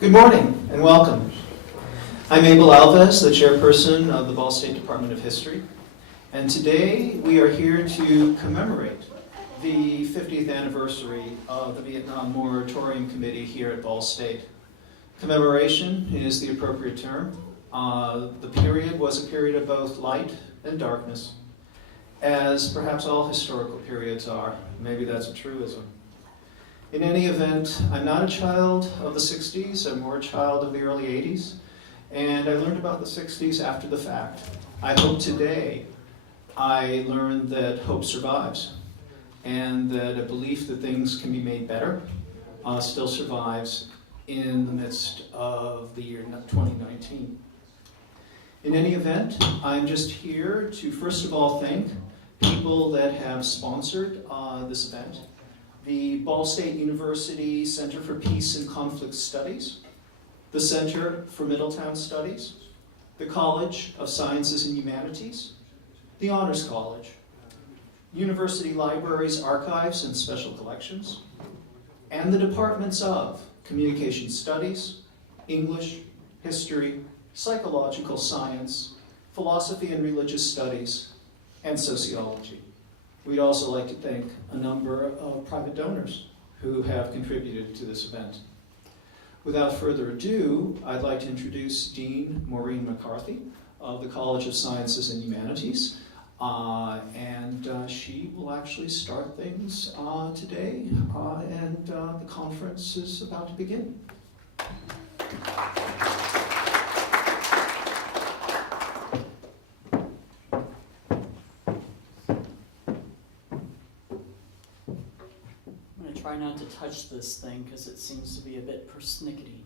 Good morning and welcome. I'm Abel Alves, the chairperson of the Ball State Department of History, and today we are here to commemorate the 50th anniversary of the Vietnam Moratorium Committee here at Ball State. Commemoration is the appropriate term. The period was a period of both light and darkness, as perhaps all historical periods are. Maybe that's a truism. In any event, I'm not a child of the 60s, I'm more a child of the early 80s, and I learned about the 60s after the fact. I hope today I learned that hope survives, and that a belief that things can be made better still survives in the midst of the year 2019. In any event, I'm just here to first of all thank people that have sponsored this event. The Ball State University Center for Peace and Conflict Studies, the Center for Middletown Studies, the College of Sciences and Humanities, the Honors College, University Libraries, Archives, and Special Collections, and the Departments of Communication Studies, English, History, Psychological Science, Philosophy and Religious Studies, and Sociology. We'd also like to thank a number of private donors who have contributed to this event. Without further ado, I'd like to introduce Dean Maureen McCarthy of the College of Sciences and Humanities. She will actually start things today, and the conference is about to begin. Try not to touch this thing because it seems to be a bit persnickety.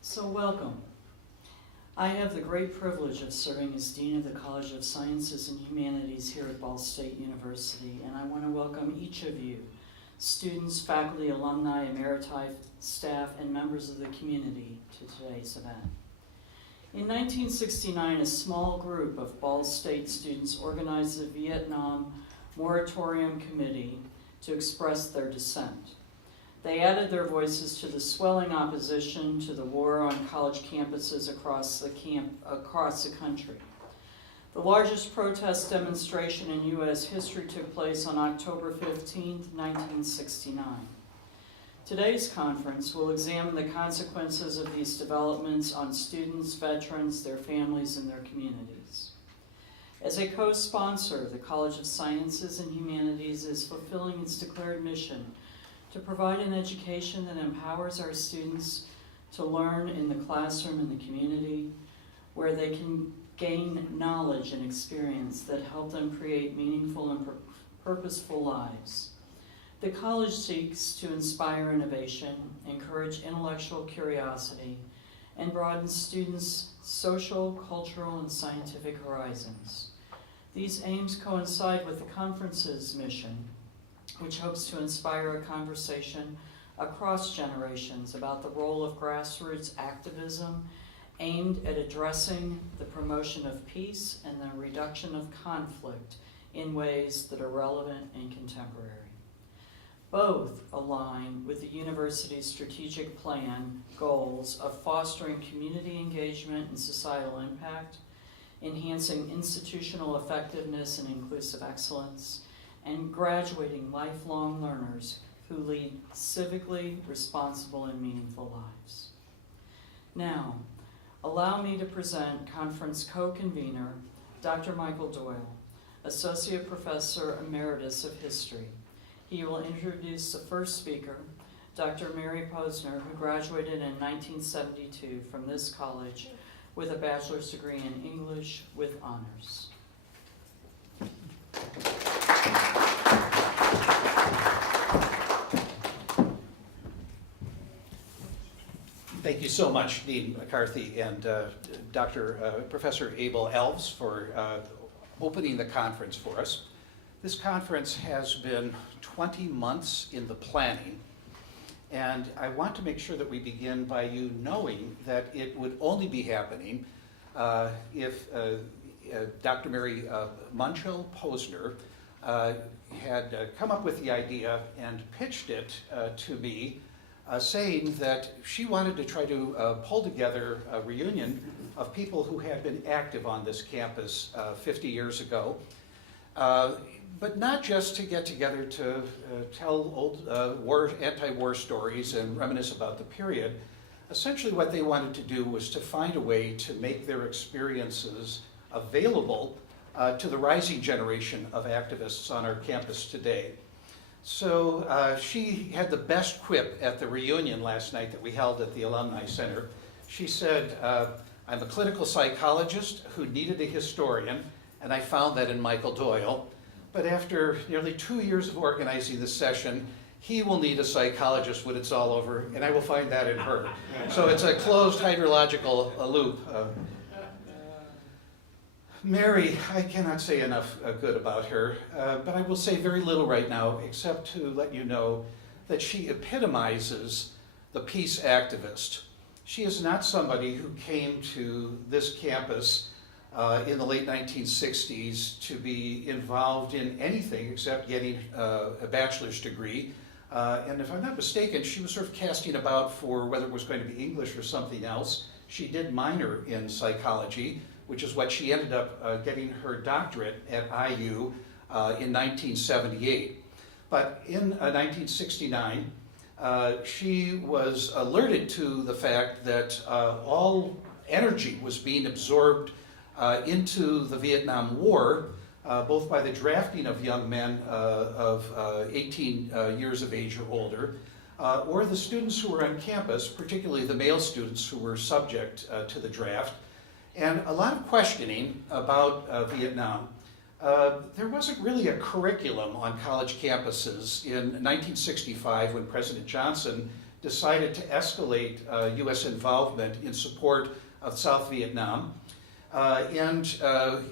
So welcome. I have the great privilege of serving as Dean of the College of Sciences and Humanities here at Ball State University, and I want to welcome each of you, students, faculty, alumni, emeriti, staff, and members of the community to today's event. In 1969, a small group of Ball State students organized the Vietnam Moratorium Committee to express their dissent. They added their voices to the swelling opposition to the war on college campuses across the country. The largest protest demonstration in U.S. history took place on October 15, 1969. Today's conference will examine the consequences of these developments on students, veterans, their families, and their communities. As a co-sponsor, the College of Sciences and Humanities is fulfilling its declared mission to provide an education that empowers our students to learn in the classroom and the community, where they can gain knowledge and experience that help them create meaningful and purposeful lives. The college seeks to inspire innovation, encourage intellectual curiosity, and broaden students' social, cultural, and scientific horizons. These aims coincide with the conference's mission, which hopes to inspire a conversation across generations about the role of grassroots activism aimed at addressing the promotion of peace and the reduction of conflict in ways that are relevant and contemporary. Both align with the university's strategic plan goals of fostering community engagement and societal impact, enhancing institutional effectiveness and inclusive excellence, and graduating lifelong learners who lead civically responsible and meaningful lives. Now, allow me to present conference co-convener, Dr. Michael Doyle, Associate Professor Emeritus of History. He will introduce the first speaker, Dr. Mary Posner, who graduated in 1972 from this college with a bachelor's degree in English with honors. Thank you so much, Dean McCarthy and Professor Abel Alves for opening the conference for us. This conference has been 20 months in the planning, and I want to make sure that we begin by you knowing that it would only be happening if Dr. Mary Munchell Posner had come up with the idea and pitched it to me saying that she wanted to try to pull together a reunion of people who had been active on this campus 50 years ago, but not just to get together to tell old anti-war stories and reminisce about the period. Essentially what they wanted to do was to find a way to make their experiences available to the rising generation of activists on our campus today. So she had the best quip at the reunion last night that we held at the Alumni Center. She said, I'm a clinical psychologist who needed a historian, and I found that in Michael Doyle. But after nearly 2 years of organizing this session, he will need a psychologist when it's all over, and I will find that in her. So it's a closed hydrological loop. Mary, I cannot say enough good about her, but I will say very little right now, except to let you know that she epitomizes the peace activist. She is not somebody who came to this campus in the late 1960s to be involved in anything except getting a bachelor's degree. And if I'm not mistaken, she was sort of casting about for whether it was going to be English or something else. She did minor in psychology, which is what she ended up getting her doctorate at IU in 1978. But in 1969, she was alerted to the fact that all energy was being absorbed into the Vietnam War, both by the drafting of young men of 18 years of age or older, or the students who were on campus, particularly the male students who were subject to the draft, and a lot of questioning about Vietnam. There wasn't really a curriculum on college campuses in 1965 when President Johnson decided to escalate U.S. involvement in support of South Vietnam. And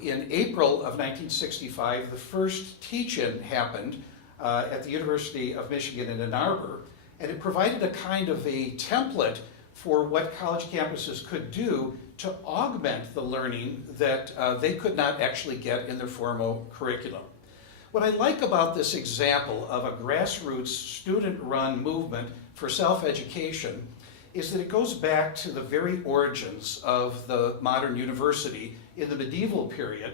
in April of 1965, the first teach-in happened at the University of Michigan in Ann Arbor, and it provided a kind of a template for what college campuses could do to augment the learning that they could not actually get in their formal curriculum. What I like about this example of a grassroots student-run movement for self-education is that it goes back to the very origins of the modern university in the medieval period,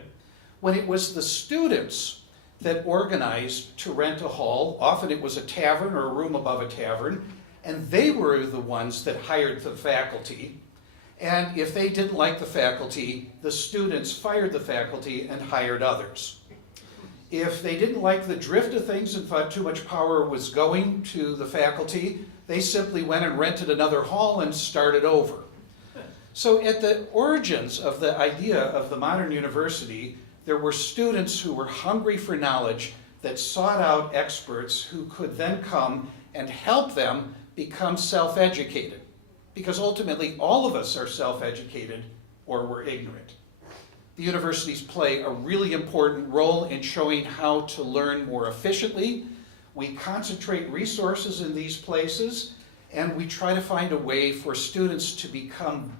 when it was the students that organized to rent a hall. Often it was a tavern or a room above a tavern, and they were the ones that hired the faculty. And if they didn't like the faculty, the students fired the faculty and hired others. If they didn't like the drift of things and thought too much power was going to the faculty, they simply went and rented another hall and started over. So at the origins of the idea of the modern university, there were students who were hungry for knowledge that sought out experts who could then come and help them become self-educated. Because ultimately, all of us are self-educated or we're ignorant. The universities play a really important role in showing how to learn more efficiently. We concentrate resources in these places, and we try to find a way for students to become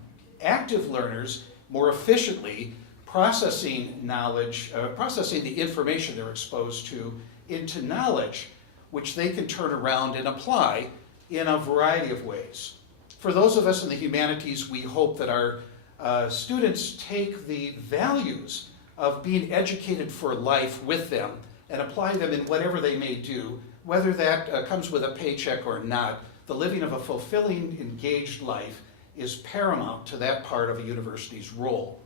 active learners more efficiently, processing knowledge, processing the information they're exposed to into knowledge, which they can turn around and apply in a variety of ways. For those of us in the humanities, we hope that our students take the values of being educated for life with them and apply them in whatever they may do, whether that comes with a paycheck or not. The living of a fulfilling, engaged life is paramount to that part of a university's role.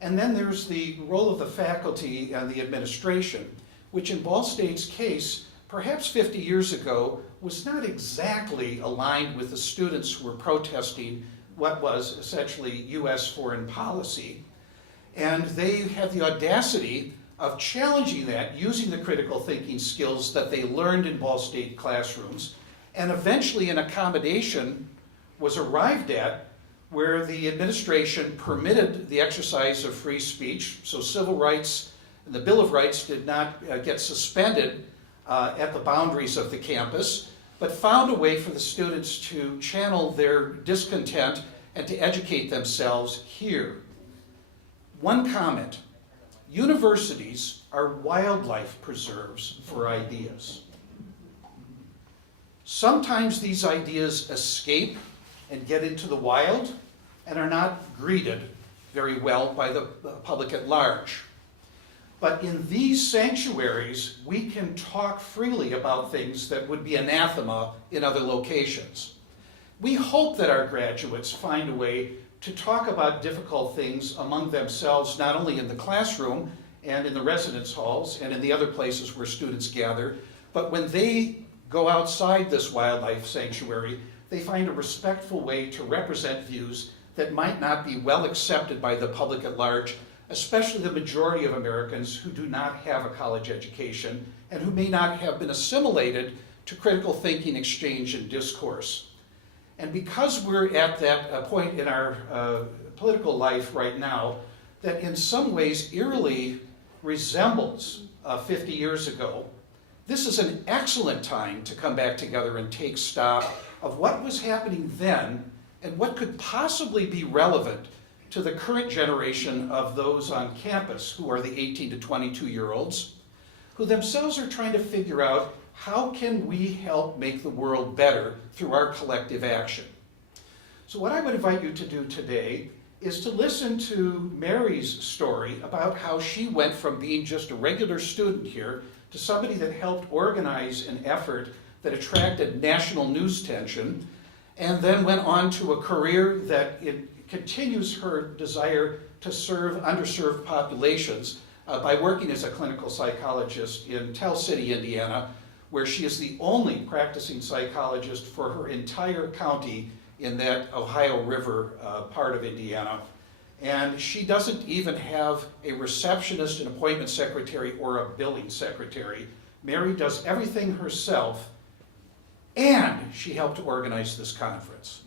And then there's the role of the faculty and the administration, which in Ball State's case, perhaps 50 years ago, was not exactly aligned with the students who were protesting what was essentially U.S. foreign policy. And they had the audacity of challenging that using the critical thinking skills that they learned in Ball State classrooms. And eventually an accommodation was arrived at where the administration permitted the exercise of free speech, so civil rights and the Bill of Rights did not get suspended at the boundaries of the campus, but found a way for the students to channel their discontent and to educate themselves here. One comment: universities are wildlife preserves for ideas. Sometimes these ideas escape and get into the wild and are not greeted very well by the public at large. But in these sanctuaries, we can talk freely about things that would be anathema in other locations. We hope that our graduates find a way to talk about difficult things among themselves, not only in the classroom and in the residence halls and in the other places where students gather, but when they go outside this wildlife sanctuary, they find a respectful way to represent views that might not be well accepted by the public at large, especially the majority of Americans who do not have a college education and who may not have been assimilated to critical thinking, exchange, and discourse. And because we're at that point in our political life right now that in some ways eerily resembles 50 years ago, this is an excellent time to come back together and take stock of what was happening then and what could possibly be relevant to the current generation of those on campus who are the 18 to 22-year-olds, who themselves are trying to figure out how can we help make the world better through our collective action. So what I would invite you to do today is to listen to Mary's story about how she went from being just a regular student here to somebody that helped organize an effort that attracted national news attention, and then went on to a career that it continues her desire to serve underserved populations by working as a clinical psychologist in Tell City, Indiana, where she is the only practicing psychologist for her entire county in that Ohio River part of Indiana. And she doesn't even have a receptionist, an appointment secretary, or a billing secretary. Mary does everything herself, and she helped to organize this conference.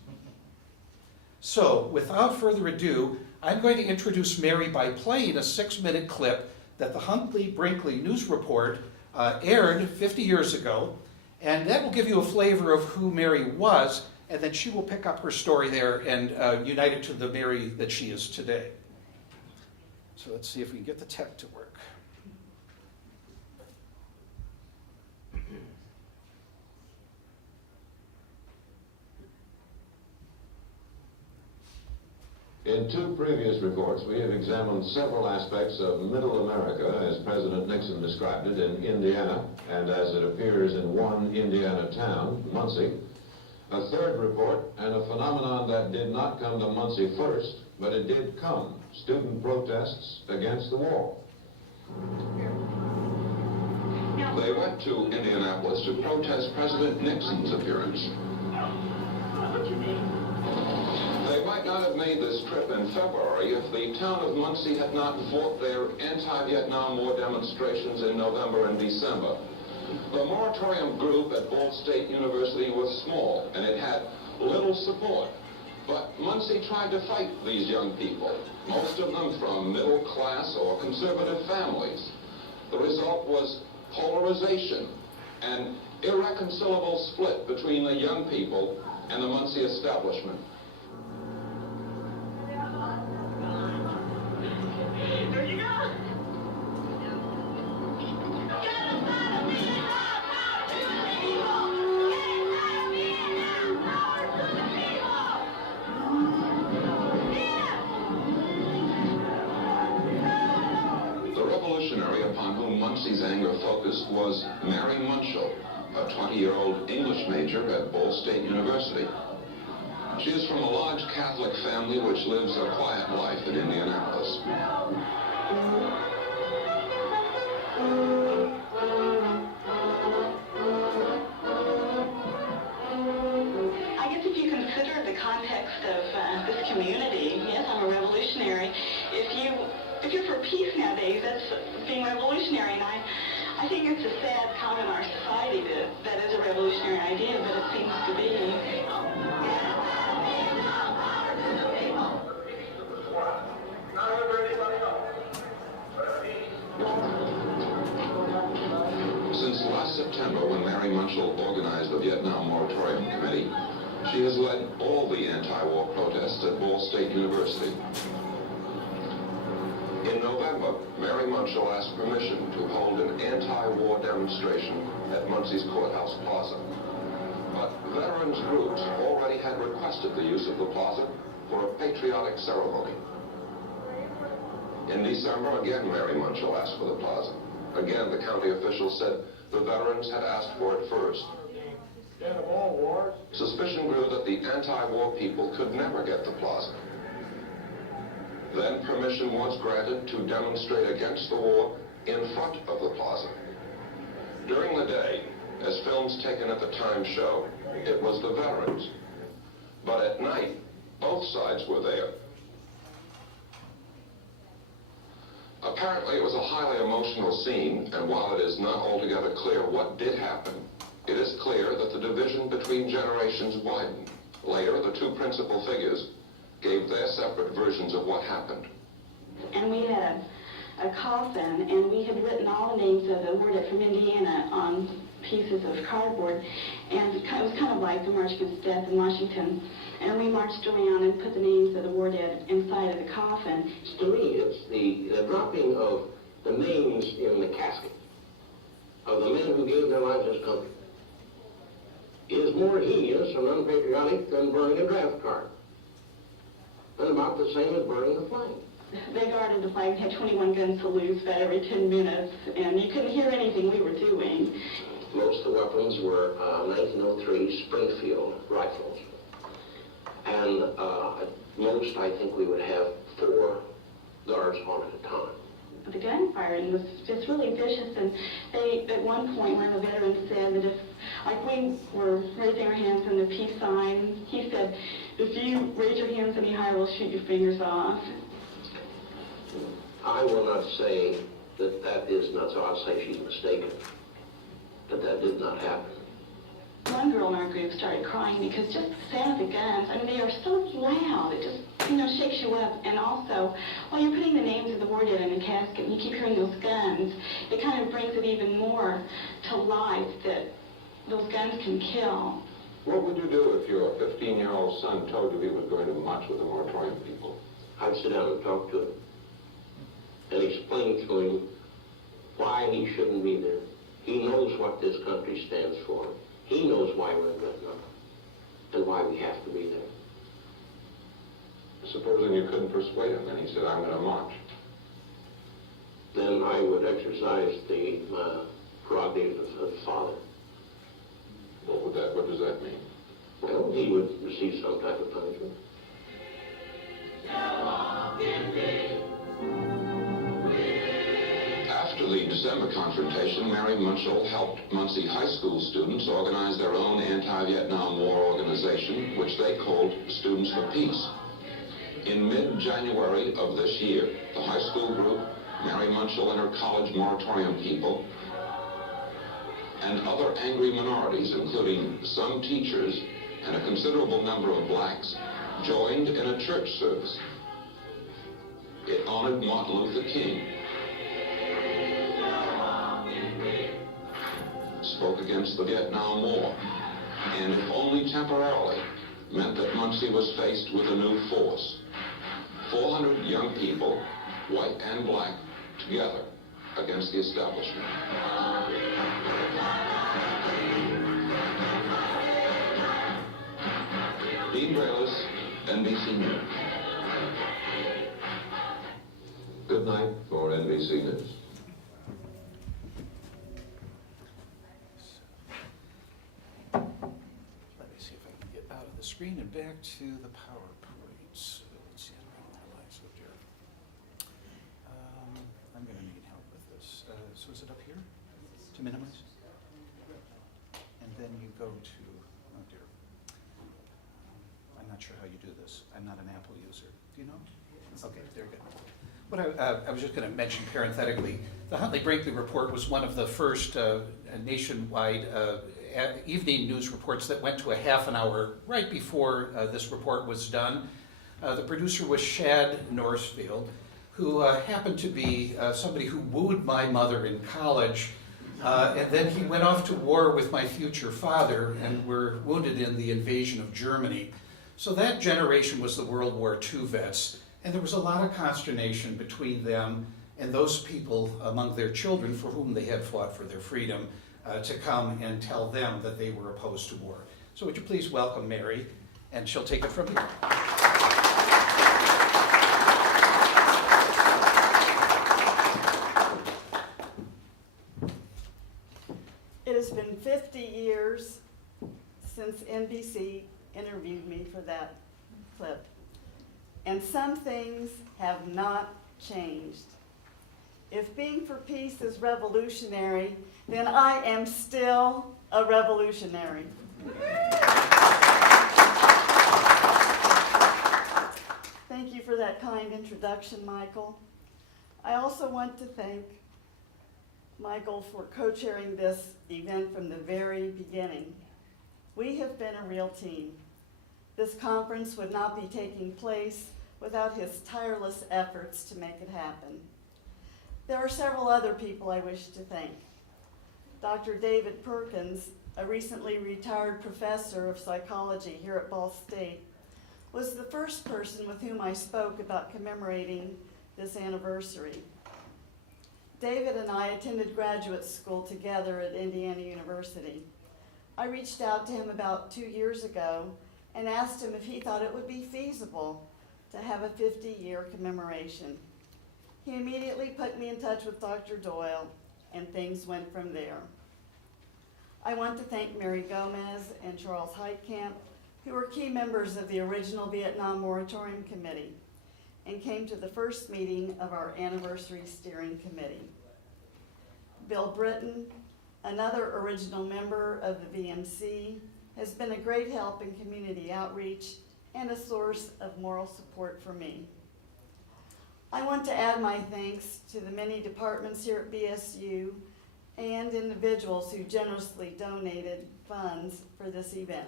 So, without further ado, I'm going to introduce Mary by playing a 6-minute clip that the Huntley-Brinkley News Report aired 50 years ago, and that will give you a flavor of who Mary was, and then she will pick up her story there and unite it to the Mary that she is today. So let's see if we can get the tech to work. In two previous reports, we have examined several aspects of Middle America, as President Nixon described it, in Indiana, and as it appears in one Indiana town, Muncie. A third report, and a phenomenon that did not come to Muncie first, but it did come, student protests against the war. They went to Indianapolis to protest President Nixon's appearance. They might not have made this trip in February if the town of Muncie had not fought their anti-Vietnam War demonstrations in November and December. The Moratorium group at Ball State University was small, and it had little support. But Muncie tried to fight these young people, most of them from middle-class or conservative families. The result was polarization, an irreconcilable split between the young people and the Muncie establishment. There you go. The revolutionary upon whom Muncie's anger focused was Mary Munchell, a 20-year-old English major at Ball State University. She is from a large Catholic family which lives a quiet life in Indianapolis. I guess if you consider the context of this community, yes, I'm a revolutionary. If you're for peace nowadays, that's being revolutionary, and I think it's a sad comment in our society that is a revolutionary idea, but it seems to be. Since last September, when Mary Munchell organized the Vietnam Moratorium Committee, she has led all the anti-war protests at Ball State University. In November, Mary Munchell asked permission to hold an anti-war demonstration at Muncie's Courthouse Plaza. veterans groups already had requested the use of the plaza for a patriotic ceremony. In December, again, Mary Munchell asked for the plaza. Again, the county officials said the veterans had asked for it first. Suspicion grew that the anti-war people could never get the plaza. Then permission was granted to demonstrate against the war in front of the plaza. During the day, as films taken at the time show, it was the veterans. But at night, both sides were there. Apparently, it was a highly emotional scene, and while it is not altogether clear what did happen, it is clear that the division between generations widened. Later, the two principal figures gave their separate versions of what happened. And we had a coffin, and we had written all the names of the war dead from Indiana on pieces of cardboard, and it was kind of like the March Against Death in Washington. And we marched around and put the names of the war dead inside of the coffin. To me, it's the dropping of the names in the casket of the men who gave their lives to this country is more heinous and unpatriotic than burning a draft card. And about the same as burning the flag. They guarded the flag, had 21 gun salutes about every 10 minutes, and you couldn't hear anything we were doing. Most of the weapons were 1903 Springfield rifles. And at most, I think we would have 4 guards on at a time. The gunfiring was just really vicious, and they, at one point, one of the veterans said that if, like we were raising our hands in the peace sign, he said, if you raise your hands any higher, we'll shoot your fingers off. I will not say that that is not so. I'll say she's mistaken, that did not happen. One girl in our group started crying because just the sound of the guns, I mean, they are so loud, it just, shakes you up. And also, while you're putting the names of the war dead in the casket and you keep hearing those guns, it kind of brings it even more to life that those guns can kill. What would you do if your 15-year-old son told you he was going to march with the Moratorium people? I'd sit down and talk to him and explain to him why he shouldn't be there. He knows what this country stands for. He knows why we're in Vietnam and why we have to be there. Supposing you couldn't persuade him and he said, I'm going to march. Then I would exercise the prerogative of the father. What does that mean? Well, he would receive some type of punishment. After the December confrontation, Mary Munchell helped Muncie high school students organize their own anti-Vietnam War organization, which they called Students for Peace. In mid-January of this year, the high school group, Mary Munchell and her college Moratorium people, and other angry minorities, including some teachers and a considerable number of blacks, joined in a church service. It honored Martin Luther King, spoke against the Vietnam War, and if only temporarily, meant that Muncie was faced with a new force. 400 young people, white and black, together against the establishment. Dean Braylis, NBC News. Good night for NBC News. Let me see if I can get out of the screen and back to the PowerPoint. So let's see, I don't know my lights up here. I'm going to need help with this. So is it up here to minimize? And then you go to, oh dear. I'm not sure how you do this. I'm not an Apple user. Do you know? Okay, there we go. What I was just going to mention parenthetically, the Huntley-Brinkley report was one of the first nationwide evening news reports that went to a half an hour right before this report was done. The producer was Shad Northfield, who happened to be somebody who wooed my mother in college, and then he went off to war with my future father and were wounded in the invasion of Germany. So that generation was the World War II vets, and there was a lot of consternation between them and those people among their children for whom they had fought for their freedom to come and tell them that they were opposed to war. So would you please welcome Mary, and she'll take it from here. It has been 50 years since NBC interviewed me for that clip, and some things have not changed. If being for peace is revolutionary, then I am still a revolutionary. Thank you for that kind introduction, Michael. I also want to thank Michael for co-chairing this event from the very beginning. We have been a real team. This conference would not be taking place without his tireless efforts to make it happen. There are several other people I wish to thank. Dr. David Perkins, a recently retired professor of psychology here at Ball State, was the first person with whom I spoke about commemorating this anniversary. David and I attended graduate school together at Indiana University. I reached out to him about 2 years ago and asked him if he thought it would be feasible to have a 50-year commemoration. He immediately put me in touch with Dr. Doyle, and things went from there. I want to thank Mary Gomez and Charles Heitkamp, who were key members of the original Vietnam Moratorium Committee and came to the first meeting of our anniversary steering committee. Bill Britton, another original member of the VMC, has been a great help in community outreach and a source of moral support for me. I want to add my thanks to the many departments here at BSU and individuals who generously donated funds for this event.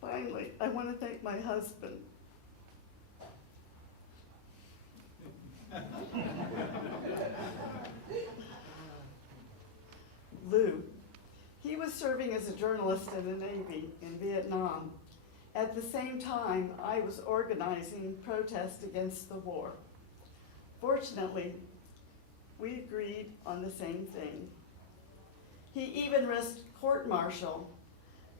Finally, I want to thank my husband. Lou. He was serving as a journalist in the Navy in Vietnam. At the same time, I was organizing protests against the war. Fortunately, we agreed on the same thing. He even risked court-martial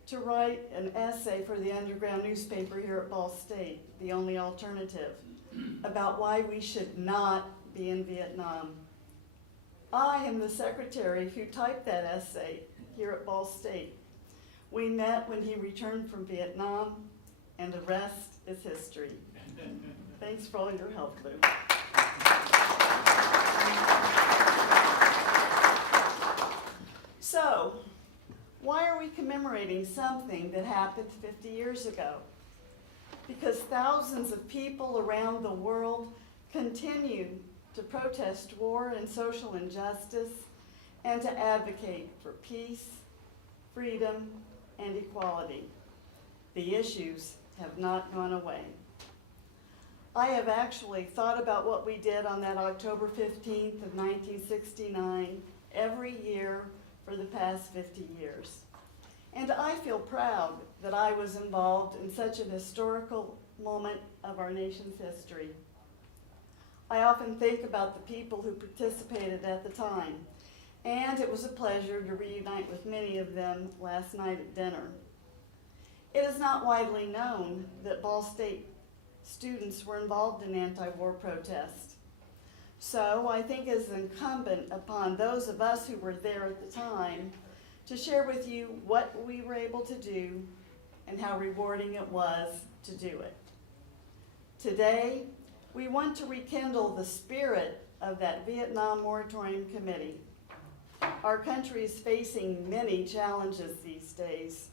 to write an essay for the underground newspaper here at Ball State, The Only Alternative, about why we should not be in Vietnam. I am the secretary who typed that essay here at Ball State. We met when he returned from Vietnam, and the rest is history. Thanks for all your help, Lou. So, why are we commemorating something that happened 50 years ago? Because thousands of people around the world continue to protest war and social injustice and to advocate for peace, freedom, and equality. The issues have not gone away. I have actually thought about what we did on that October 15th of 1969 every year for the past 50 years. And I feel proud that I was involved in such an historical moment of our nation's history. I often think about the people who participated at the time, and it was a pleasure to reunite with many of them last night at dinner. It is not widely known that Ball State students were involved in anti-war protests. So I think it is incumbent upon those of us who were there at the time to share with you what we were able to do and how rewarding it was to do it. Today, we want to rekindle the spirit of that Vietnam Moratorium Committee. Our country is facing many challenges these days,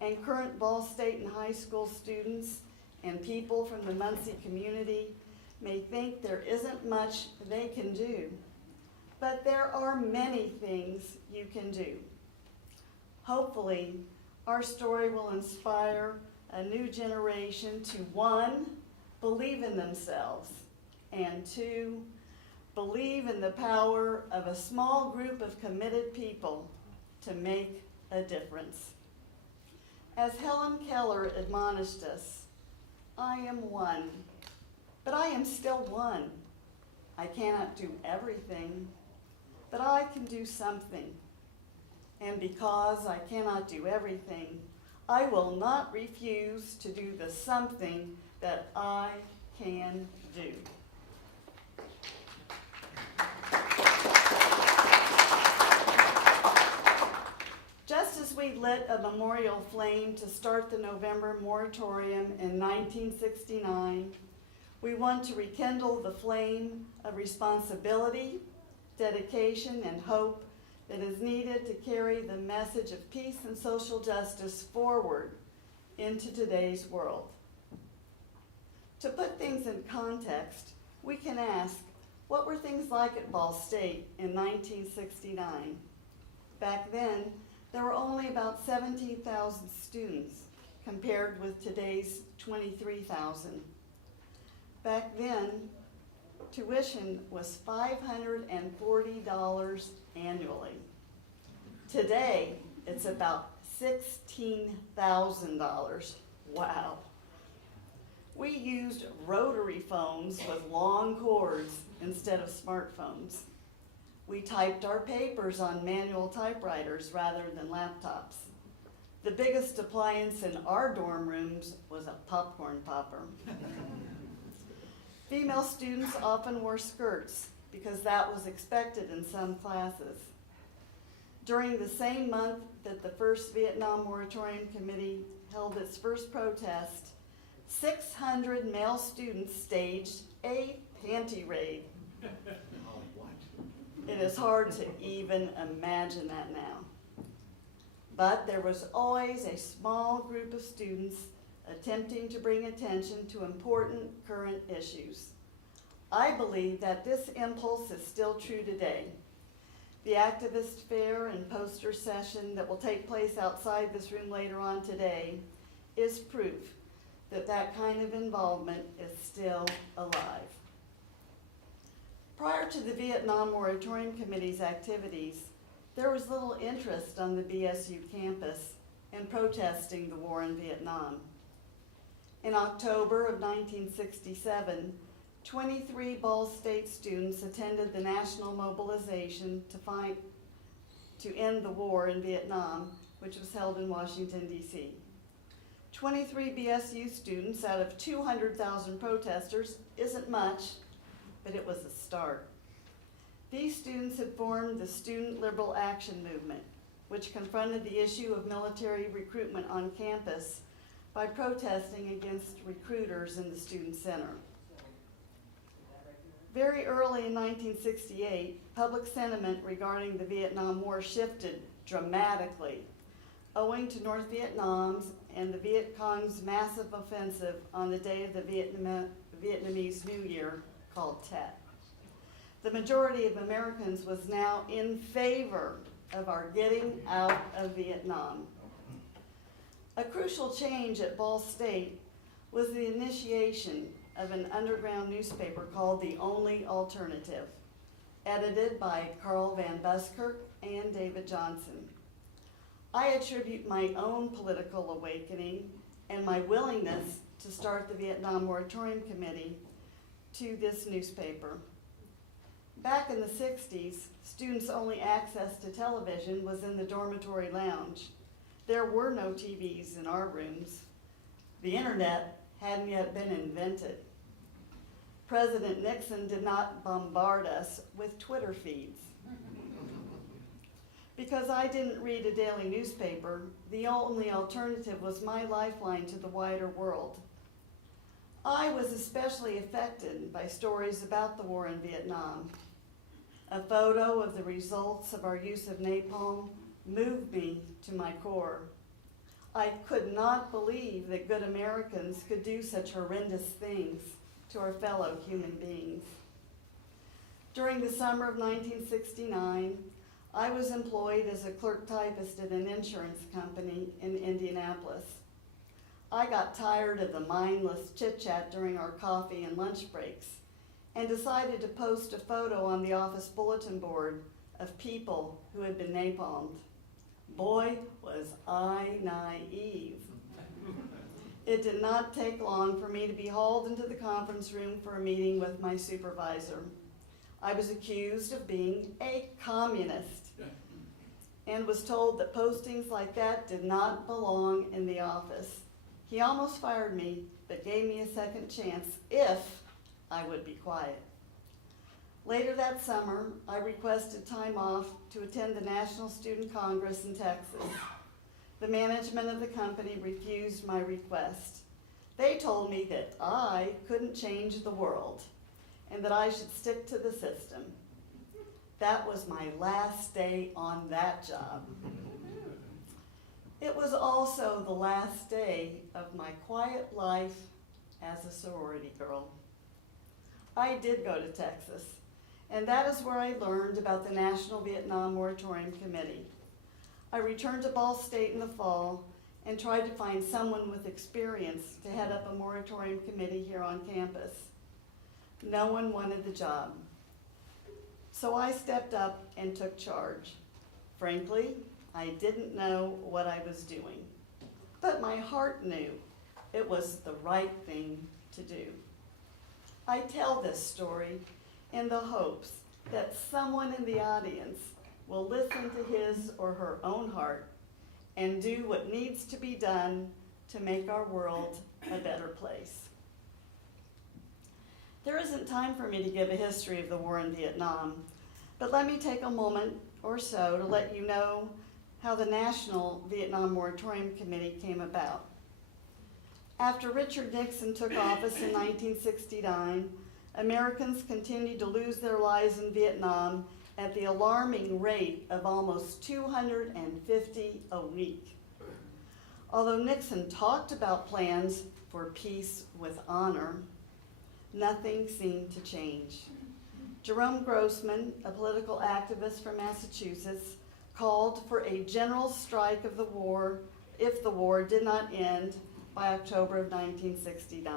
and current Ball State and high school students and people from the Muncie community may think there isn't much they can do, but there are many things you can do. Hopefully, our story will inspire a new generation to, 1, believe in themselves, and 2, believe in the power of a small group of committed people to make a difference. As Helen Keller admonished us, I am one, but I am still one. I cannot do everything, but I can do something. And because I cannot do everything, I will not refuse to do the something that I can do. Just as we lit a memorial flame to start the November Moratorium in 1969, we want to rekindle the flame of responsibility, dedication, and hope that is needed to carry the message of peace and social justice forward into today's world. To put things in context, we can ask, what were things like at Ball State in 1969? Back then, there were only about 17,000 students compared with today's 23,000. Back then, tuition was $540 annually. Today, it's about $16,000. Wow. We used rotary phones with long cords instead of smartphones. We typed our papers on manual typewriters rather than laptops. The biggest appliance in our dorm rooms was a popcorn popper. Female students often wore skirts because that was expected in some classes. During the same month that the first Vietnam Moratorium Committee held its first protest, 600 male students staged a panty raid. It is hard to even imagine that now. But there was always a small group of students attempting to bring attention to important current issues. I believe that this impulse is still true today. The activist fair and poster session that will take place outside this room later on today is proof that that kind of involvement is still alive. Prior to the Vietnam Moratorium Committee's activities, there was little interest on the BSU campus in protesting the war in Vietnam. In October of 1967, 23 Ball State students attended the national mobilization to end the war in Vietnam, which was held in Washington, D.C. 23 BSU students out of 200,000 protesters isn't much, but it was a start. These students had formed the Student Liberal Action Movement, which confronted the issue of military recruitment on campus by protesting against recruiters in the student center. Very early in 1968, public sentiment regarding the Vietnam War shifted dramatically, owing to North Vietnam's and the Viet Cong's massive offensive on the day of the Vietnamese New Year, called Tet. The majority of Americans was now in favor of our getting out of Vietnam. A crucial change at Ball State was the initiation of an underground newspaper called The Only Alternative, edited by Carl Van Buskirk and David Johnson. I attribute my own political awakening and my willingness to start the Vietnam Moratorium Committee to this newspaper. Back in the 60s, students' only access to television was in the dormitory lounge. There were no TVs in our rooms. The internet hadn't yet been invented. President Nixon did not bombard us with Twitter feeds. Because I didn't read a daily newspaper, the only alternative was my lifeline to the wider world. I was especially affected by stories about the war in Vietnam. A photo of the results of our use of napalm moved me to my core. I could not believe that good Americans could do such horrendous things to our fellow human beings. During the summer of 1969, I was employed as a clerk typist at an insurance company in Indianapolis. I got tired of the mindless chit-chat during our coffee and lunch breaks and decided to post a photo on the office bulletin board of people who had been napalmed. Boy, was I naive. It did not take long for me to be hauled into the conference room for a meeting with my supervisor. I was accused of being a communist and was told that postings like that did not belong in the office. He almost fired me, but gave me a second chance if I would be quiet. Later that summer, I requested time off to attend the National Student Congress in Texas. The management of the company refused my request. They told me that I couldn't change the world and that I should stick to the system. That was my last day on that job. It was also the last day of my quiet life as a sorority girl. I did go to Texas, and that is where I learned about the National Vietnam Moratorium Committee. I returned to Ball State in the fall and tried to find someone with experience to head up a moratorium committee here on campus. No one wanted the job. So I stepped up and took charge. Frankly, I didn't know what I was doing, but my heart knew it was the right thing to do. I tell this story in the hopes that someone in the audience will listen to his or her own heart and do what needs to be done to make our world a better place. There isn't time for me to give a history of the war in Vietnam, but let me take a moment or so to let you know how the National Vietnam Moratorium Committee came about. After Richard Nixon took office in 1969, Americans continued to lose their lives in Vietnam at the alarming rate of almost 250 a week. Although Nixon talked about plans for peace with honor, nothing seemed to change. Jerome Grossman, a political activist from Massachusetts, called for a general strike of the war if the war did not end by October of 1969.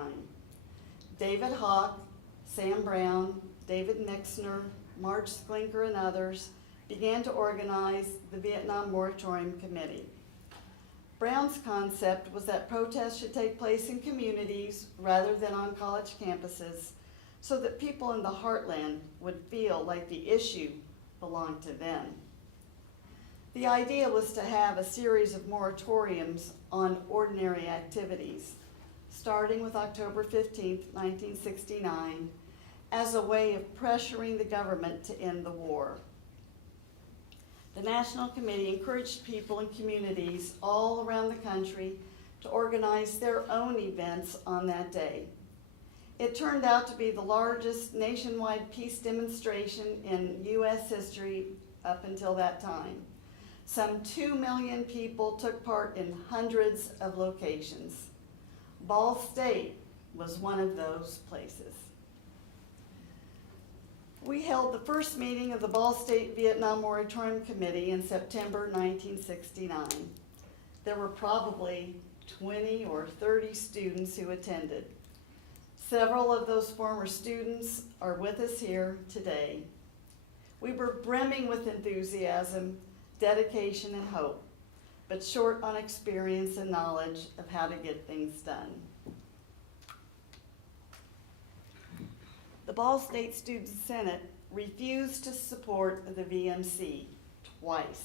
David Hawk, Sam Brown, David Mixner, Marge Sklinker, and others began to organize the Vietnam Moratorium Committee. Brown's concept was that protests should take place in communities rather than on college campuses so that people in the heartland would feel like the issue belonged to them. The idea was to have a series of moratoriums on ordinary activities, starting with October 15, 1969, as a way of pressuring the government to end the war. The National Committee encouraged people and communities all around the country to organize their own events on that day. It turned out to be the largest nationwide peace demonstration in U.S. history up until that time. Some 2 million people took part in hundreds of locations. Ball State was one of those places. We held the first meeting of the Ball State Vietnam Moratorium Committee in September 1969. There were probably 20 or 30 students who attended. Several of those former students are with us here today. We were brimming with enthusiasm, dedication, and hope, but short on experience and knowledge of how to get things done. The Ball State Student Senate refused to support the VMC twice.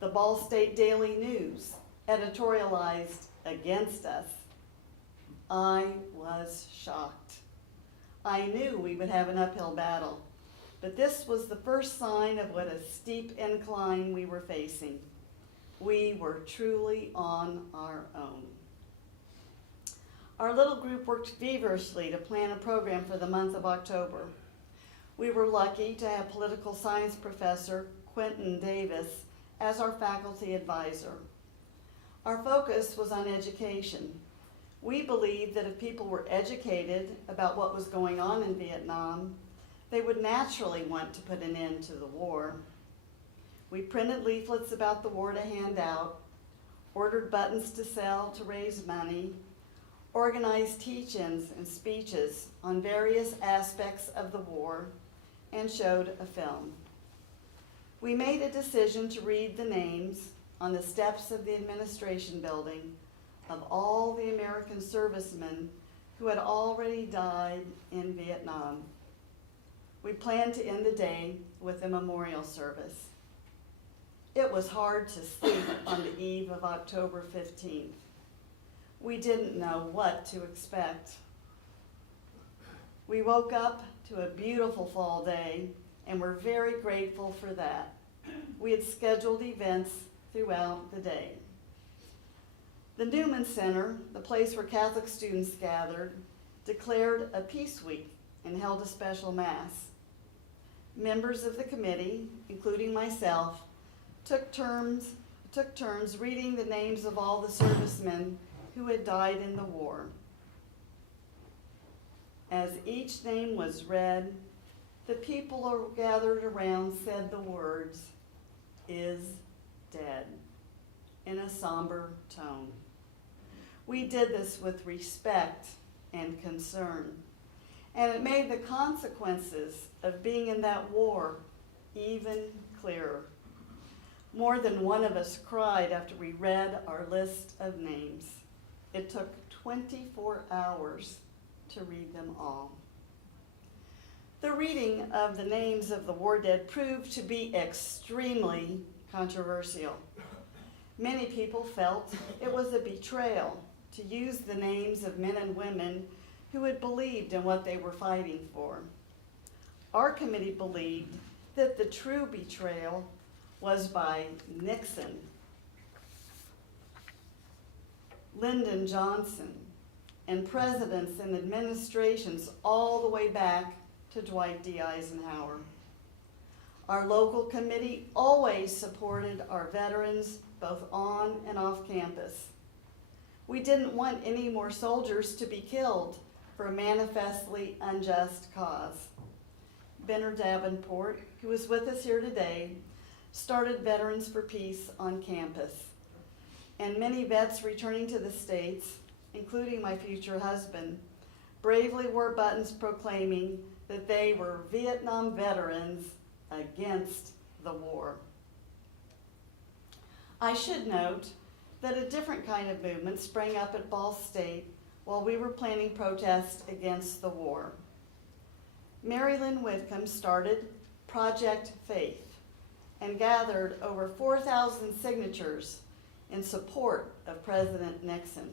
The Ball State Daily News editorialized against us. I was shocked. I knew we would have an uphill battle, but this was the first sign of what a steep incline we were facing. We were truly on our own. Our little group worked feverishly to plan a program for the month of October. We were lucky to have political science professor Quentin Davis as our faculty advisor. Our focus was on education. We believed that if people were educated about what was going on in Vietnam, they would naturally want to put an end to the war. We printed leaflets about the war to hand out, ordered buttons to sell to raise money, organized teach-ins and speeches on various aspects of the war, and showed a film. We made a decision to read the names on the steps of the administration building of all the American servicemen who had already died in Vietnam. we planned to end the day with a memorial service. It was hard to sleep on the eve of October 15th. We didn't know what to expect. We woke up to a beautiful fall day and were very grateful for that. We had scheduled events throughout the day. The Newman Center, the place where Catholic students gathered, declared a Peace Week and held a special Mass. Members of the committee, including myself, took turns reading the names of all the servicemen who had died in the war. As each name was read, the people gathered around said the words, "is dead," in a somber tone. We did this with respect and concern, and it made the consequences of being in that war even clearer. More than one of us cried after we read our list of names. It took 24 hours to read them all. The reading of the names of the war dead proved to be extremely controversial. Many people felt it was a betrayal to use the names of men and women who had believed in what they were fighting for. Our committee believed that the true betrayal was by Nixon, Lyndon Johnson, and presidents and administrations all the way back to Dwight D. Eisenhower. Our local committee always supported our veterans both on and off campus. We didn't want any more soldiers to be killed for a manifestly unjust cause. Benner Davenport, who is with us here today, started Veterans for Peace on campus. And many vets returning to the States, including my future husband, bravely wore buttons proclaiming that they were Vietnam veterans against the war. I should note that a different kind of movement sprang up at Ball State while we were planning protests against the war. Mary Lynn Whitcomb started Project Faith and gathered over 4,000 signatures in support of President Nixon.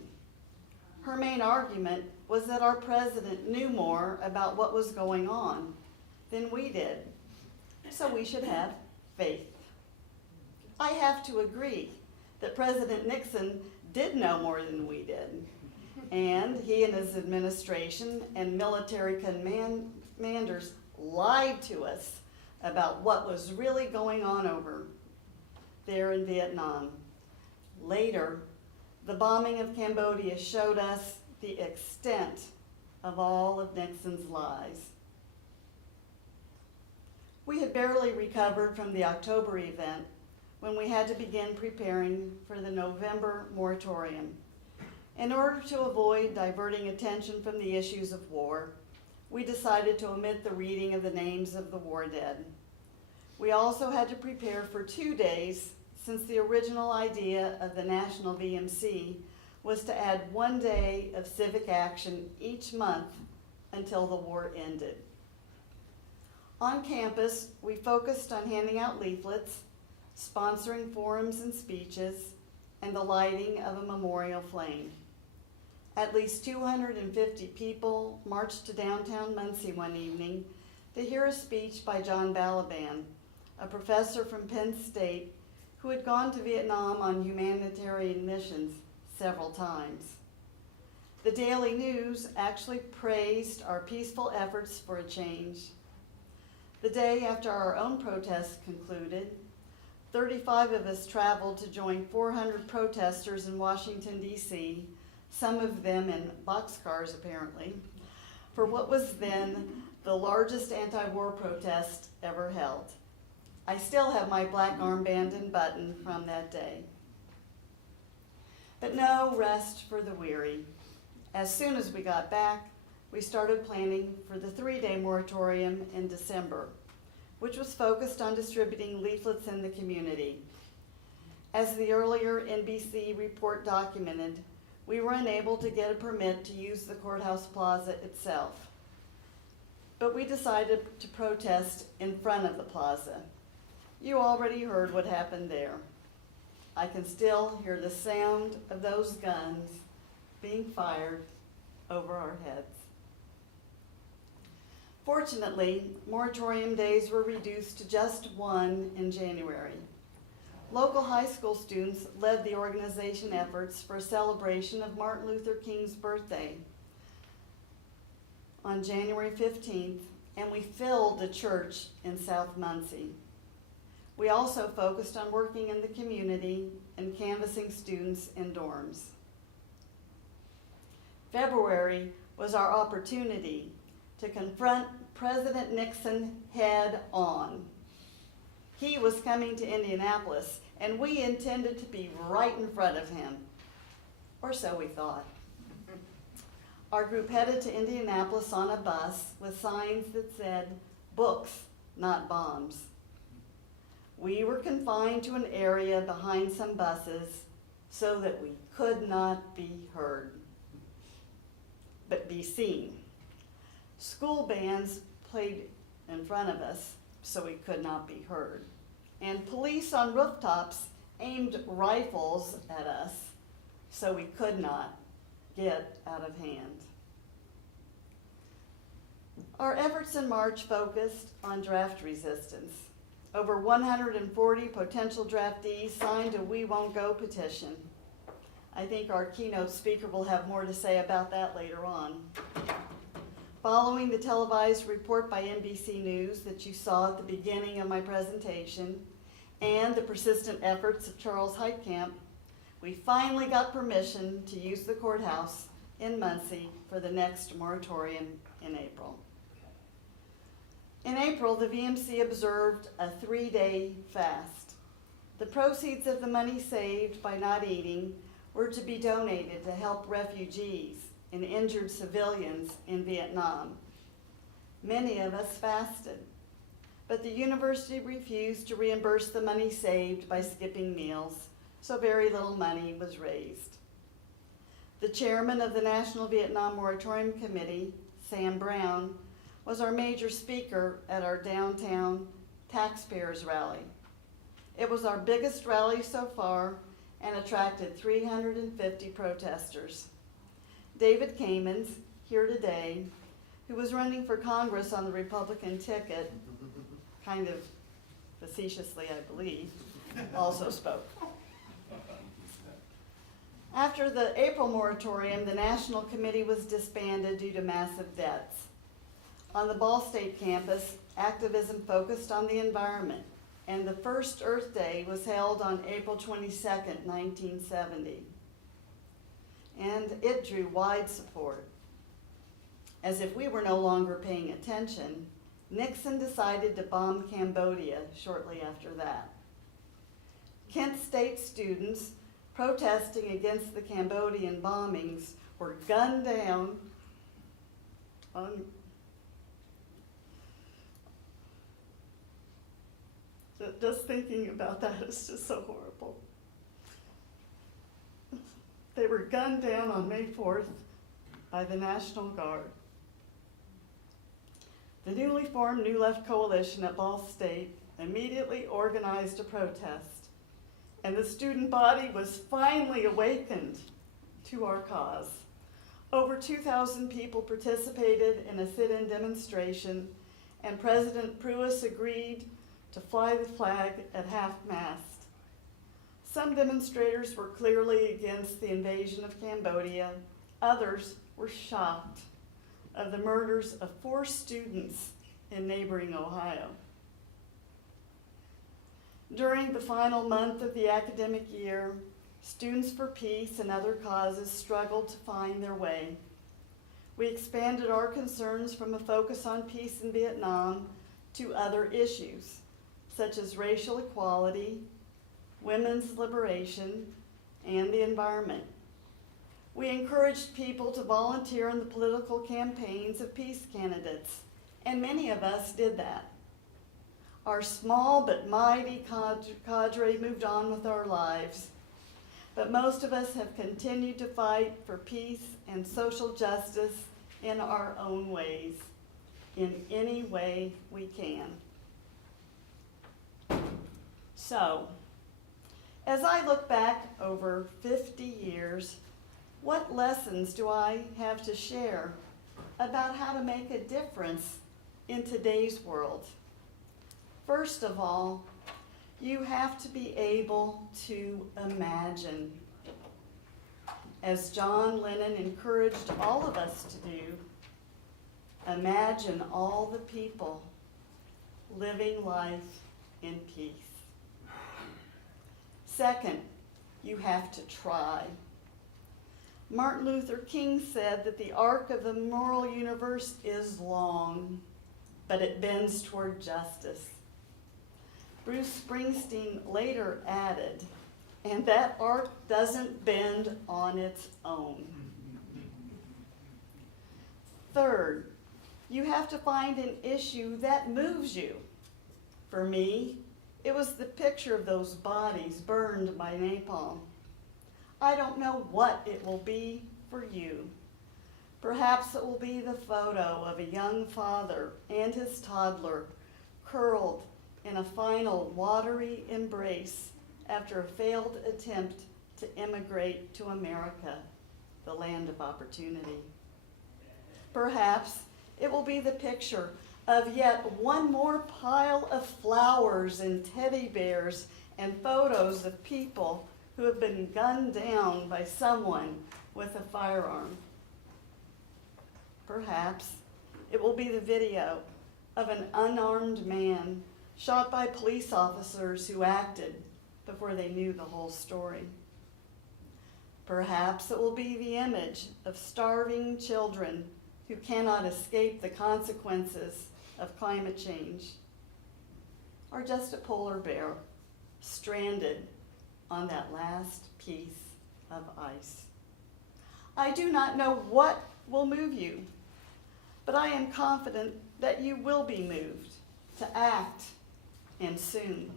Her main argument was that our president knew more about what was going on than we did, so we should have faith. I have to agree that President Nixon did know more than we did, and he and his administration and military commanders lied to us about what was really going on over there in Vietnam. Later, the bombing of Cambodia showed us the extent of all of Nixon's lies. We had barely recovered from the October event when we had to begin preparing for the November moratorium. In order to avoid diverting attention from the issues of war, we decided to omit the reading of the names of the war dead. We also had to prepare for 2 days, since the original idea of the National VMC was to add 1 day of civic action each month until the war ended. On campus, we focused on handing out leaflets, sponsoring forums and speeches, and the lighting of a memorial flame. At least 250 people marched to downtown Muncie one evening to hear a speech by John Balaban, a professor from Penn State who had gone to Vietnam on humanitarian missions several times. The Daily News actually praised our peaceful efforts for a change. The day after our own protests concluded, 35 of us traveled to join 400 protesters in Washington, D.C., some of them in boxcars apparently, for what was then the largest anti-war protest ever held. I still have my black armband and button from that day. But no rest for the weary. As soon as we got back, we started planning for the 3-day moratorium in December, which was focused on distributing leaflets in the community. As the earlier NBC report documented, we were unable to get a permit to use the courthouse plaza itself. but we decided to protest in front of the plaza. You already heard what happened there. I can still hear the sound of those guns being fired over our heads. Fortunately, moratorium days were reduced to just one in January. Local high school students led the organization efforts for a celebration of Martin Luther King's birthday on January 15th, and we filled the church in South Muncie. We also focused on working in the community and canvassing students in dorms. February was our opportunity to confront President Nixon head on. He was coming to Indianapolis, and we intended to be right in front of him, or so we thought. Our group headed to Indianapolis on a bus with signs that said, "Books, not bombs." We were confined to an area behind some buses so that we could not be heard, but be seen. School bands played in front of us so we could not be heard. And police on rooftops aimed rifles at us so we could not get out of hand. Our efforts in March focused on draft resistance. Over 140 potential draftees signed a We Won't Go petition. I think our keynote speaker will have more to say about that later on. Following the televised report by NBC News that you saw at the beginning of my presentation and the persistent efforts of Charles Heitkamp, we finally got permission to use the courthouse in Muncie for the next moratorium in April. In April, the VMC observed a 3-day fast. The proceeds of the money saved by not eating were to be donated to help refugees and injured civilians in Vietnam. Many of us fasted, but the university refused to reimburse the money saved by skipping meals, so very little money was raised. The chairman of the National Vietnam Moratorium Committee, Sam Brown, was our major speaker at our downtown taxpayers rally. It was our biggest rally so far and attracted 350 protesters. David Kamens, here today, who was running for Congress on the Republican ticket, kind of facetiously, I believe, also spoke. After the April moratorium, the National Committee was disbanded due to massive debts. On the Ball State campus, activism focused on the environment, and the first Earth Day was held on April 22nd, 1970. And it drew wide support. As if we were no longer paying attention, Nixon decided to bomb Cambodia shortly after that. Kent State students protesting against the Cambodian bombings were gunned down on just thinking about that is just so horrible. They were gunned down on May 4th by the National Guard. The newly formed New Left Coalition at Ball State immediately organized a protest, and the student body was finally awakened to our cause. Over 2,000 people participated in a sit-in demonstration, and President Pruis agreed to fly the flag at half-mast. Some demonstrators were clearly against the invasion of Cambodia. Others were shocked of the murders of 4 students in neighboring Ohio. During the final month of the academic year, Students for Peace and other causes struggled to find their way. We expanded our concerns from a focus on peace in Vietnam to other issues, such as racial equality, women's liberation, and the environment. We encouraged people to volunteer in the political campaigns of peace candidates, and many of us did that. Our small but mighty cadre moved on with our lives, but most of us have continued to fight for peace and social justice in our own ways, in any way we can. So, as I look back over 50 years, what lessons do I have to share about how to make a difference in today's world? First of all, you have to be able to imagine. As John Lennon encouraged all of us to do, imagine all the people living life in peace. Second, you have to try. Martin Luther King said that the arc of the moral universe is long, but it bends toward justice. Bruce Springsteen later added, and that arc doesn't bend on its own. Third, you have to find an issue that moves you. For me, it was the picture of those bodies burned by napalm. I don't know what it will be for you. Perhaps it will be the photo of a young father and his toddler curled in a final watery embrace after a failed attempt to immigrate to America, the land of opportunity. Perhaps it will be the picture of yet one more pile of flowers and teddy bears and photos of people who have been gunned down by someone with a firearm. Perhaps it will be the video of an unarmed man shot by police officers who acted before they knew the whole story. Perhaps it will be the image of starving children who cannot escape the consequences of climate change, or just a polar bear stranded on that last piece of ice. I do not know what will move you, but I am confident that you will be moved to act, and soon.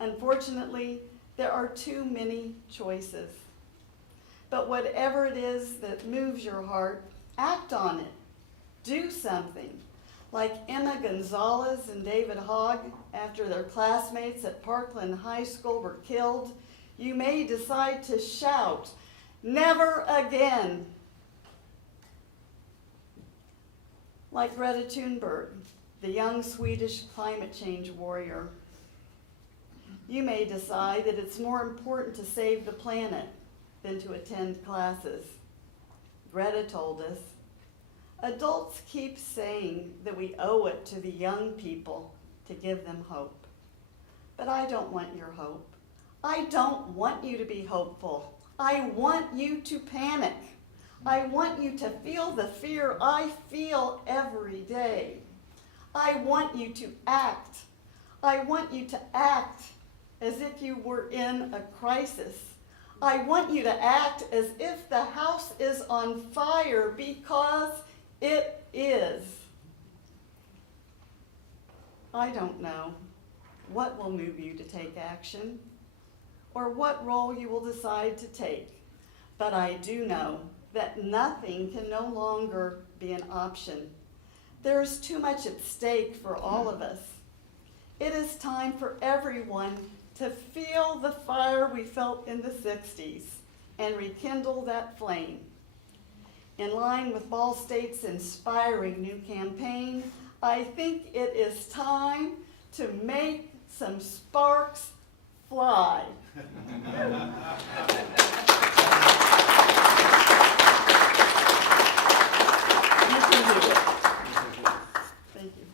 Unfortunately, there are too many choices. But whatever it is that moves your heart, act on it. Do something. Like Emma Gonzalez and David Hogg, after their classmates at Parkland High School were killed, you may decide to shout, "Never again!" Like Greta Thunberg, the young Swedish climate change warrior, you may decide that it's more important to save the planet than to attend classes. Greta told us, adults keep saying that we owe it to the young people to give them hope. But I don't want your hope. I don't want you to be hopeful. I want you to panic. I want you to feel the fear I feel every day. I want you to act. I want you to act as if you were in a crisis. I want you to act as if the house is on fire, because it is. I don't know what will move you to take action or what role you will decide to take, but I do know that nothing can no longer be an option. There is too much at stake for all of us. It is time for everyone to feel the fire we felt in the 60s and rekindle that flame. In line with Ball State's inspiring new campaign, I think it is time to make some sparks fly. You can do it. Thank you.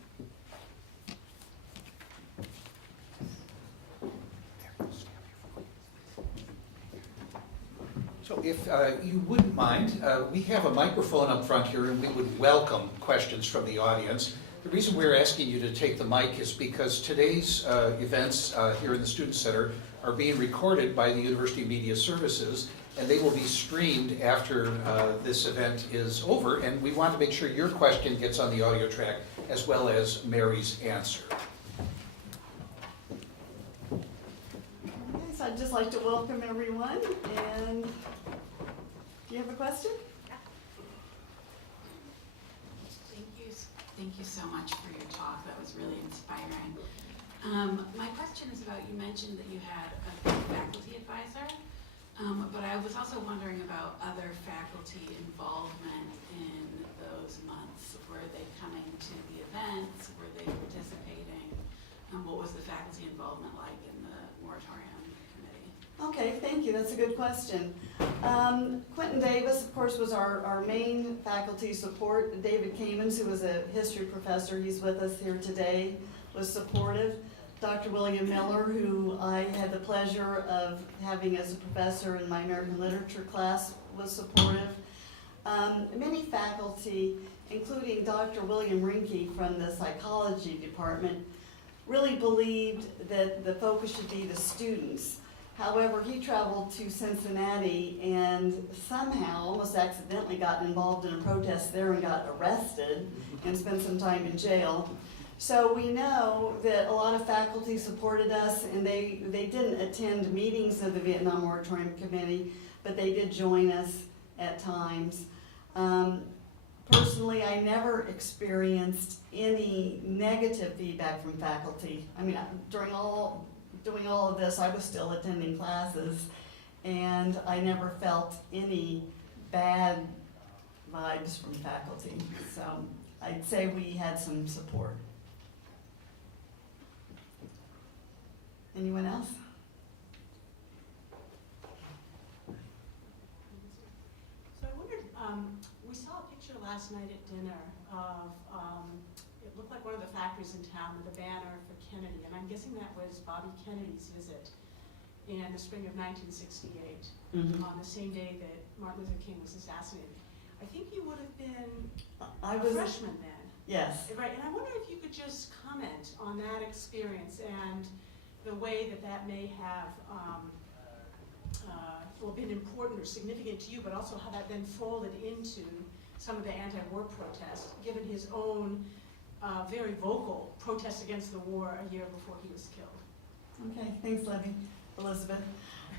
So if you wouldn't mind, we have a microphone up front here, and we would welcome questions from the audience. The reason we're asking you to take the mic is because today's events here in the Student Center are being recorded by the University Media Services, and they will be streamed after this event is over, and we want to make sure your question gets on the audio track as well as Mary's answer. Okay, so I'd just like to welcome everyone, and do you have a question? Thank you. Thank you so much for your talk. That was really inspiring. My question is about, you mentioned that you had a faculty advisor, but I was also wondering about other faculty involvement in those months. Were they coming to the events? Were they participating? What was the faculty involvement like in the moratorium committee? Okay, thank you. That's a good question. Quentin Davis, of course, was our main faculty support. David Kamens, who was a history professor, he's with us here today, was supportive. Dr. William Miller, who I had the pleasure of having as a professor in my American literature class, was supportive. Many faculty, including Dr. William Rinke from the psychology department, really believed that the focus should be the students. However, he traveled to Cincinnati and somehow, almost accidentally, got involved in a protest there and got arrested and spent some time in jail. So we know that a lot of faculty supported us, and they didn't attend meetings of the Vietnam Moratorium Committee, but they did join us at times. Personally, I never experienced any negative feedback from faculty. I mean, doing all of this, I was still attending classes, and I never felt any bad vibes from faculty. So I'd say we had some support. Anyone else? So I wondered, we saw a picture last night at dinner of, it looked like one of the factories in town with a banner for Kennedy, and I'm guessing that was Bobby Kennedy's visit in the spring of 1968, on the same day that Martin Luther King was assassinated. I think you would have been a freshman then. Yes. Right, and I wonder if you could just comment on that experience and the way that that may have well, been important or significant to you, but also how that then folded into some of the anti-war protests, given his own very vocal protest against the war a year before he was killed. Okay, thanks, Elizabeth.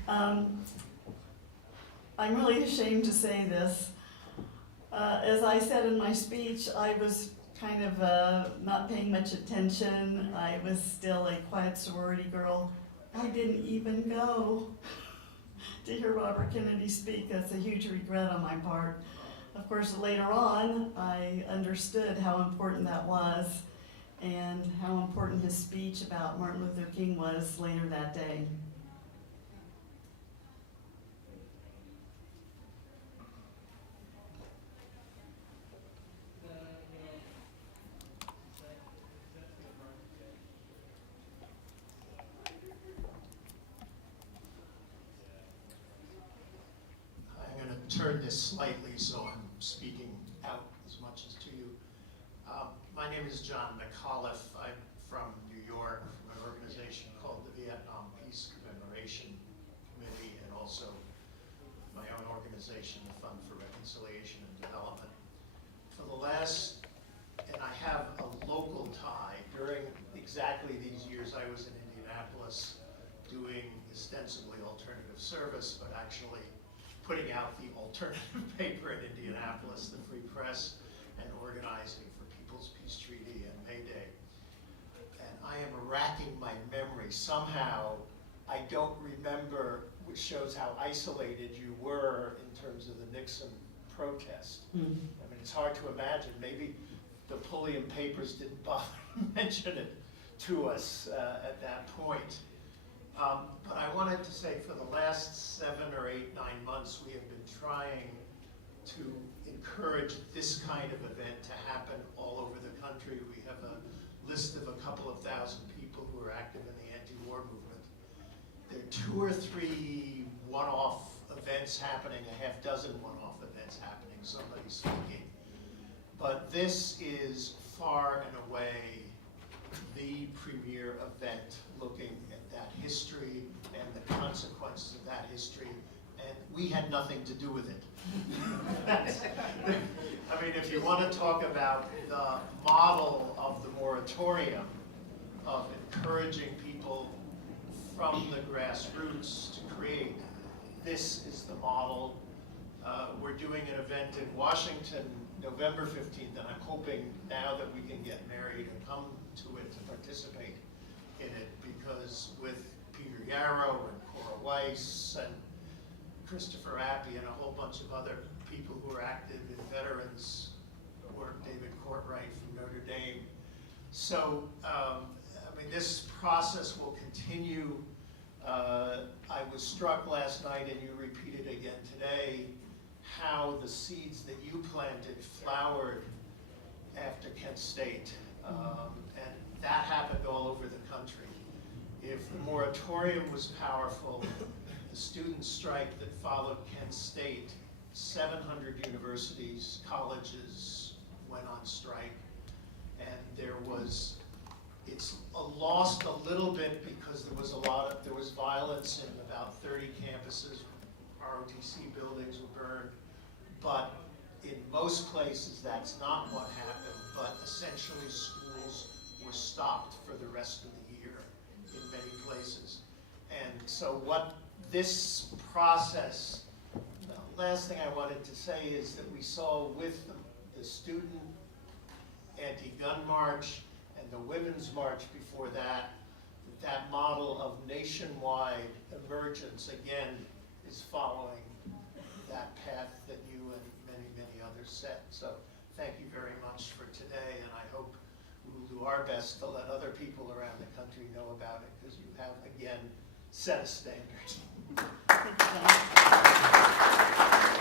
I'm really ashamed to say this. As I said in my speech, I was kind of not paying much attention. I was still a quiet sorority girl. I didn't even go to hear Robert Kennedy speak. That's a huge regret on my part. Of course, later on, I understood how important that was and how important his speech about Martin Luther King was later that day. Turn this slightly so I'm speaking out as much as to you. My name is John McAuliffe. I'm from New York, from an organization called the Vietnam Peace Commemoration Committee, and also my own organization, the Fund for Reconciliation and Development. For the last, and I have a local tie, during exactly these years I was in Indianapolis doing ostensibly alternative service, but actually putting out the alternative paper in Indianapolis, the Free Press, and organizing for People's Peace Treaty and May Day. And I am racking my memory. Somehow, I don't remember, which shows how isolated you were in terms of the Nixon protest. I mean, it's hard to imagine. Maybe the Pulliam papers didn't bother to mention it to us at that point. But I wanted to say for the last 7 or 8, 9 months, we have been trying to encourage this kind of event to happen all over the country. We have a list of a couple of thousand people who are active in the anti-war movement. There are 2 or 3 one-off events happening, a half dozen one-off events happening, somebody speaking. But this is far and away the premier event looking at that history and the consequences of that history, and we had nothing to do with it. I mean, if you want to talk about the model of the moratorium, of encouraging people from the grassroots to create, this is the model. We're doing an event in Washington November 15th, and I'm hoping now that we can get Mary to come to it to participate in it, because with Peter Yarrow and Cora Weiss and Christopher Appy and a whole bunch of other people who are active in veterans work, David Courtwright from Notre Dame. So, I mean, this process will continue. I was struck last night, and you repeated again today, how the seeds that you planted flowered after Kent State. And that happened all over the country. If the moratorium was powerful, the student strike that followed Kent State, 700 universities, colleges went on strike. And it's lost a little bit because there was violence in about 30 campuses. ROTC buildings were burned. But in most places, that's not what happened. But essentially, schools were stopped for the rest of the year in many places. And so what this process, the last thing I wanted to say is that we saw with the student anti-gun march and the women's march before that, that model of nationwide emergence, again, is following that path that you and many, many others set. So thank you very much for today, and I hope we will do our best to let other people around the country know about it, because you have, again, set a standard. Thank you, John.